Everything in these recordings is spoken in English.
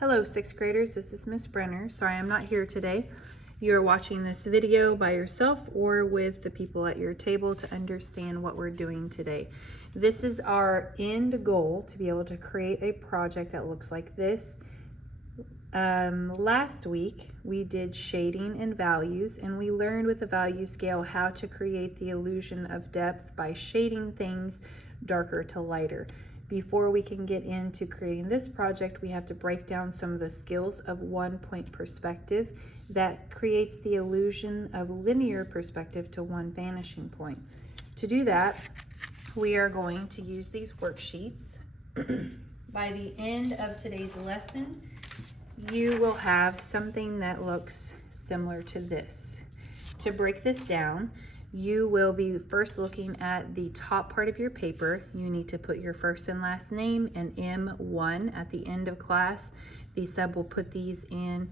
Hello, sixth graders, this is Miss Brenner. Sorry I'm not here today. You're watching this video by yourself or with the people at your table to understand what we're doing today. This is our end goal, to be able to create a project that looks like this. Last week we did shading and values, and we learned with the value scale how to create the illusion of depth by shading things darker to lighter. Before we can get into creating this project, we have to break down some of the skills of 1-point perspective that creates the illusion of linear perspective to one vanishing point. To do that, we are going to use these worksheets. By the end of today's lesson, you will have something that looks similar to this. To break this down, you will be first looking at the top part of your paper. You need to put your first and last name and M1 at the end of class. The sub will put these in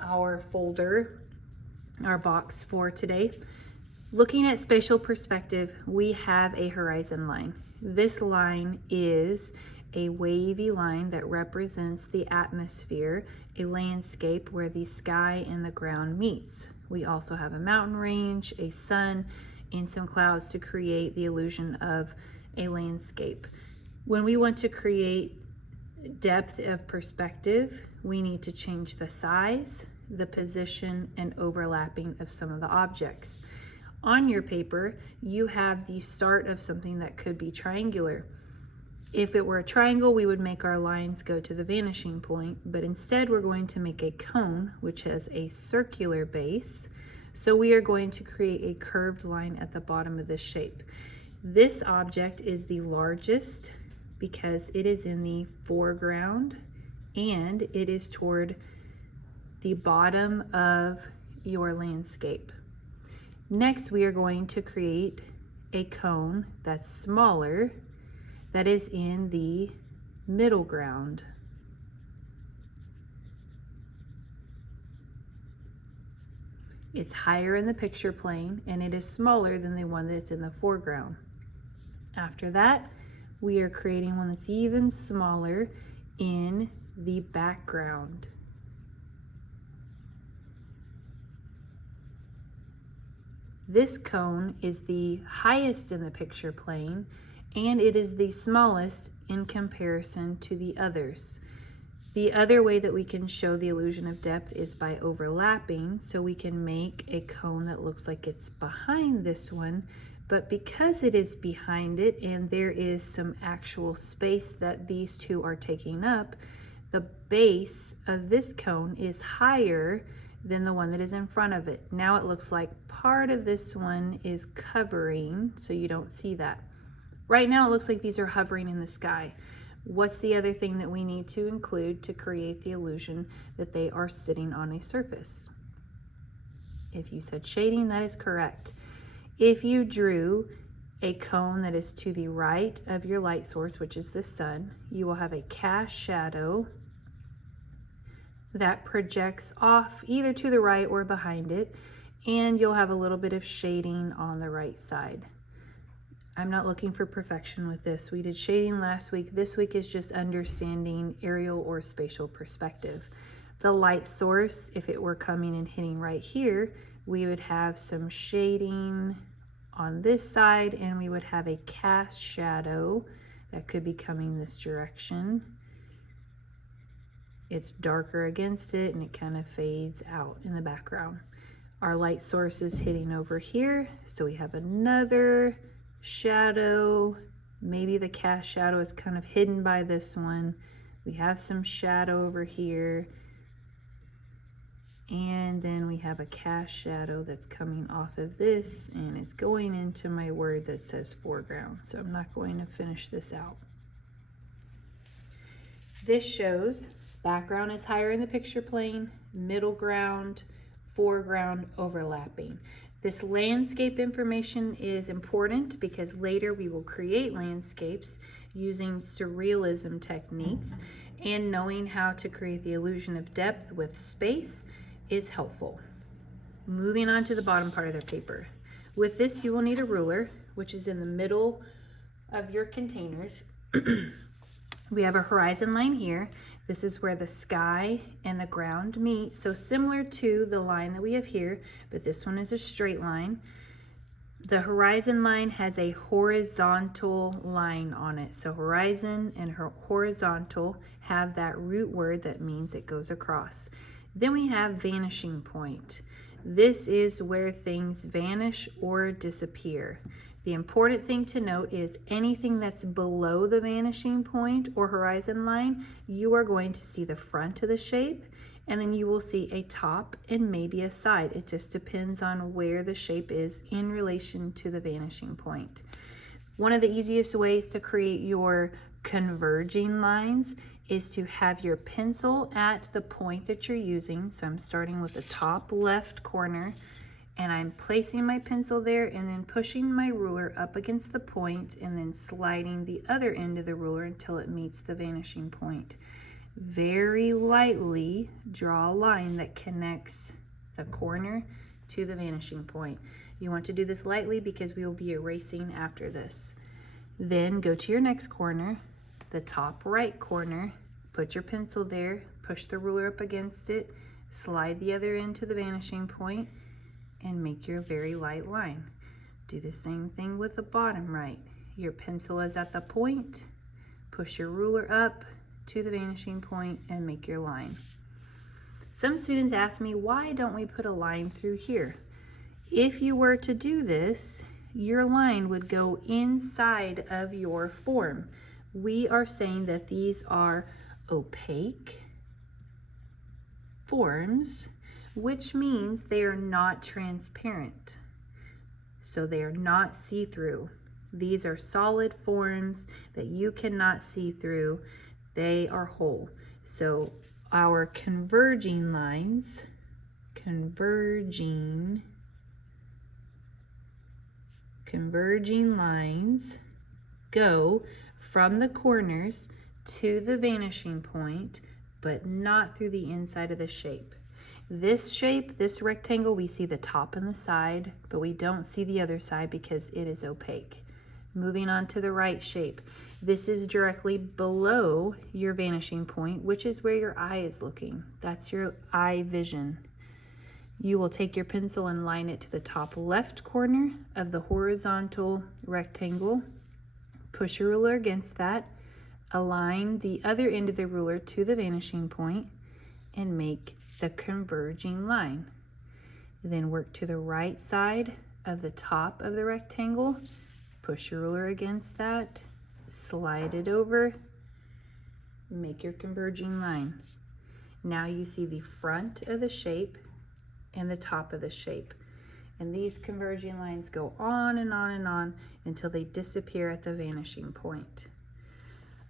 our folder, our box for today. Looking at spatial perspective, we have a horizon line. This line is a wavy line that represents the atmosphere, a landscape where the sky and the ground meets. We also have a mountain range, a sun, and some clouds to create the illusion of a landscape. When we want to create depth of perspective, we need to change the size, the position, and overlapping of some of the objects. On your paper, you have the start of something that could be triangular. If it were a triangle, we would make our lines go to the vanishing point, but instead we're going to make a cone, which has a circular base. So we are going to create a curved line at the bottom of this shape. This object is the largest because it is in the foreground and it is toward the bottom of your landscape. Next, we are going to create a cone that's smaller, that is in the middle ground. It's higher in the picture plane and it is smaller than the one that's in the foreground. After that, we are creating one that's even smaller in the background. This cone is the highest in the picture plane, and it is the smallest in comparison to the others. The other way that we can show the illusion of depth is by overlapping, so we can make a cone that looks like it's behind this one, but because it is behind it and there is some actual space that these two are taking up, the base of this cone is higher than the one that is in front of it. Now it looks like part of this one is covering, so you don't see that. Right now it looks like these are hovering in the sky. What's the other thing that we need to include to create the illusion that they are sitting on a surface? If you said shading, that is correct. If you drew a cone that is to the right of your light source, which is the sun, you will have a cast shadow that projects off either to the right or behind it, and you'll have a little bit of shading on the right side. I'm not looking for perfection with this. We did shading last week. This week is just understanding aerial or spatial perspective. The light source, if it were coming and hitting right here, we would have some shading on this side, and we would have a cast shadow that could be coming this direction. It's darker against it and it kind of fades out in the background. Our light source is hitting over here, so we have another shadow. Maybe the cast shadow is kind of hidden by this one. We have some shadow over here, and then we have a cast shadow that's coming off of this, and it's going into my word that says foreground, so I'm not going to finish this out. This shows background is higher in the picture plane, middle ground, foreground, overlapping. This landscape information is important because later we will create landscapes using surrealism techniques, and knowing how to create the illusion of depth with space is helpful. Moving on to the bottom part of their paper. With this, you will need a ruler, which is in the middle of your containers. We have a horizon line here. This is where the sky and the ground meet. So similar to the line that we have here, but this one is a straight line. The horizon line has a horizontal line on it. So horizon and horizontal have that root word that means it goes across. Then we have vanishing point. This is where things vanish or disappear. The important thing to note is anything that's below the vanishing point or horizon line, you are going to see the front of the shape, and then you will see a top and maybe a side. It just depends on where the shape is in relation to the vanishing point. One of the easiest ways to create your converging lines is to have your pencil at the point that you're using. So I'm starting with the top left corner, and I'm placing my pencil there and then pushing my ruler up against the point and then sliding the other end of the ruler until it meets the vanishing point. Very lightly draw a line that connects the corner to the vanishing point. You want to do this lightly because we will be erasing after this. Then go to your next corner, the top right corner, put your pencil there, push the ruler up against it, slide the other end to the vanishing point, and make your very light line. Do the same thing with the bottom right. Your pencil is at the point, push your ruler up to the vanishing point and make your line. Some students ask me, why don't we put a line through here? If you were to do this, your line would go inside of your form. We are saying that these are opaque forms, which means they are not transparent. So they are not see-through. These are solid forms that you cannot see through. They are whole. So our converging lines, converging lines go from the corners to the vanishing point, but not through the inside of the shape. This shape, this rectangle, we see the top and the side, but we don't see the other side because it is opaque. Moving on to the right shape. This is directly below your vanishing point, which is where your eye is looking. That's your eye vision. You will take your pencil and line it to the top left corner of the horizontal rectangle. Push your ruler against that. Align the other end of the ruler to the vanishing point and make the converging line. Then work to the right side of the top of the rectangle. Push your ruler against that, slide it over, make your converging line. Now you see the front of the shape and the top of the shape. And these converging lines go on and on and on until they disappear at the vanishing point.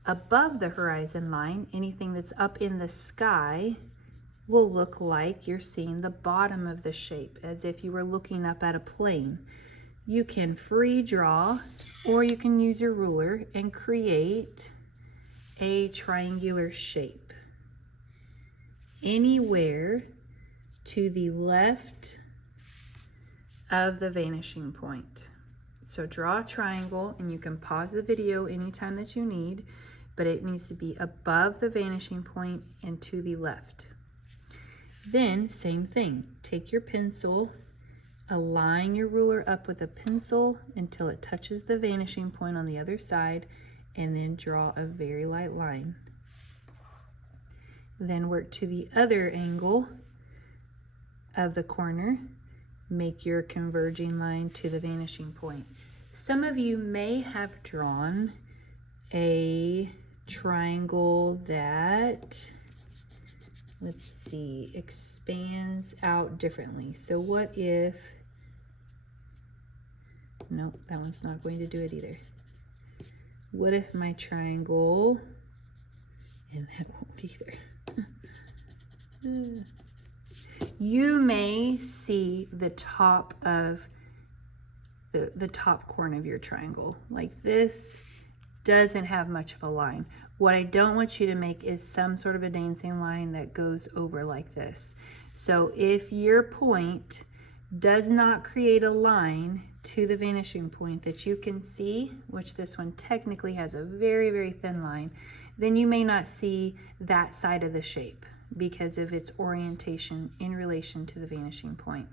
Above the horizon line, anything that's up in the sky will look like you're seeing the bottom of the shape, as if you were looking up at a plane. You can free draw, or you can use your ruler and create a triangular shape anywhere to the left of the vanishing point. So draw a triangle, and you can pause the video anytime that you need, but it needs to be above the vanishing point and to the left. Then same thing, take your pencil, align your ruler up with a pencil until it touches the vanishing point on the other side, and then draw a very light line. Then work to the other angle of the corner, make your converging line to the vanishing point. Some of you may have drawn a triangle that, let's see, expands out differently. So what if, nope, that one's not going to do it either. What if my triangle, and that won't either. You may see the top of the top corner of your triangle. Like this doesn't have much of a line. What I don't want you to make is some sort of a dancing line that goes over like this. So if your point does not create a line to the vanishing point that you can see, which this one technically has a very, very thin line, then you may not see that side of the shape because of its orientation in relation to the vanishing point.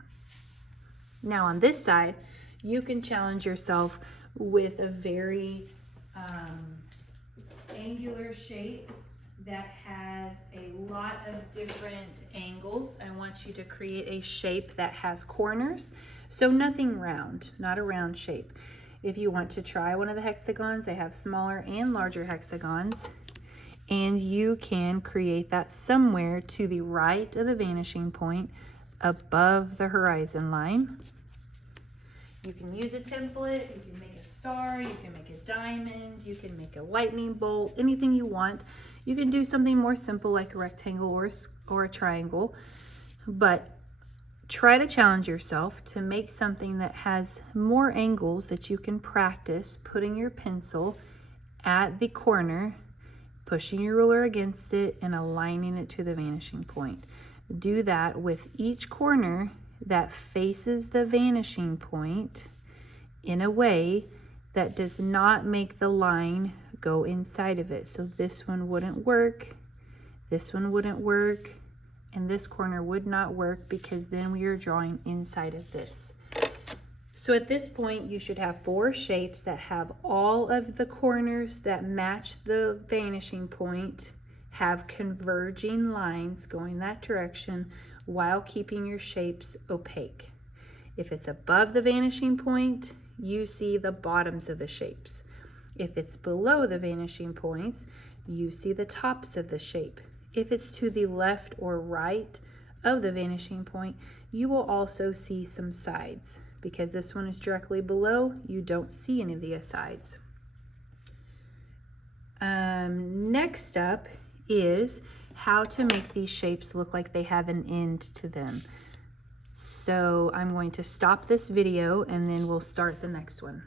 Now on this side, you can challenge yourself with a very angular shape that has a lot of different angles. I want you to create a shape that has corners, so nothing round, not a round shape. If you want to try one of the hexagons, they have smaller and larger hexagons, and you can create that somewhere to the right of the vanishing point above the horizon line. You can use a template, you can make a star, you can make a diamond, you can make a lightning bolt, anything you want. You can do something more simple like a rectangle or a triangle, but try to challenge yourself to make something that has more angles that you can practice putting your pencil at the corner, pushing your ruler against it, and aligning it to the vanishing point. Do that with each corner that faces the vanishing point in a way that does not make the line go inside of it. So this one wouldn't work, this one wouldn't work, and this corner would not work because then we are drawing inside of this. So at this point, you should have 4 shapes that have all of the corners that match the vanishing point, have converging lines going that direction while keeping your shapes opaque. If it's above the vanishing point, you see the bottoms of the shapes. If it's below the vanishing points, you see the tops of the shape. If it's to the left or right of the vanishing point, you will also see some sides. Because this one is directly below, you don't see any of the sides. Next up is how to make these shapes look like they have an end to them. So I'm going to stop this video and then we'll start the next one.